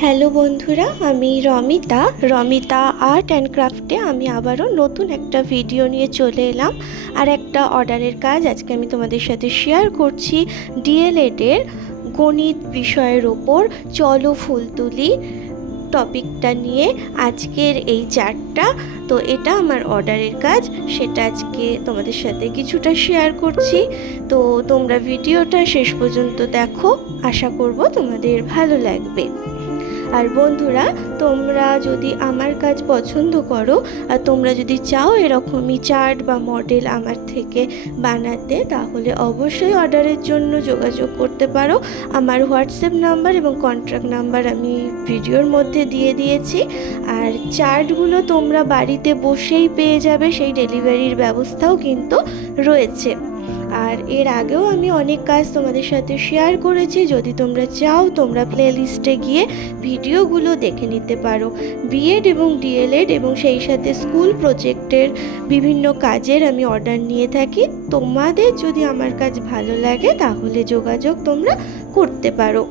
Hello বন্ধুরা, আমি Romita art and ক্রাফটে আমি আবারও নতুন একটা ভিডিও নিয়ে চলে এলাম। আর একটা অর্ডারের কাজ আজকে আমি তোমাদের সাথে শেয়ার করছি। ডিএলএডের গণিত বিষয়ের ওপর চলো ফুল তুলি টপিকটা নিয়ে আজকের এই চার্টটা। তো এটা আমার অর্ডারের কাজ, সেটা আজকে তোমাদের সাথে কিছুটা শেয়ার করছি। তো তোমরা ভিডিওটা শেষ পর্যন্ত দেখো, আশা করব তোমাদের ভালো লাগবে। আর বন্ধুরা, তোমরা যদি আমার কাজ পছন্দ করো আর তোমরা যদি চাও এরকমই চার্ট বা মডেল আমার থেকে বানাতে, তাহলে অবশ্যই অর্ডারের জন্য যোগাযোগ করতে পারো। আমার হোয়াটসঅ্যাপ নাম্বার এবং কন্ট্যাক্ট নাম্বার আমি ভিডিওর মধ্যে দিয়ে দিয়েছি। আর চার্টগুলো তোমরা বাড়িতে বসেই পেয়ে যাবে, সেই ডেলিভারির ব্যবস্থাও কিন্তু রয়েছে। আর এর আগেও আমি অনেক কাজ তোমাদের সাথে শেয়ার করেছি, যদি তোমরা চাও তোমরা প্লেলিস্টে গিয়ে ভিডিওগুলো দেখে নিতে পারো। বিএড এবং ডিএলএড এবং সেই সাথে স্কুল প্রজেক্টের বিভিন্ন কাজের আমি অর্ডার নিয়ে থাকি। তোমাদের যদি আমার কাজ ভালো লাগে তাহলে যোগাযোগ তোমরা করতে পারো।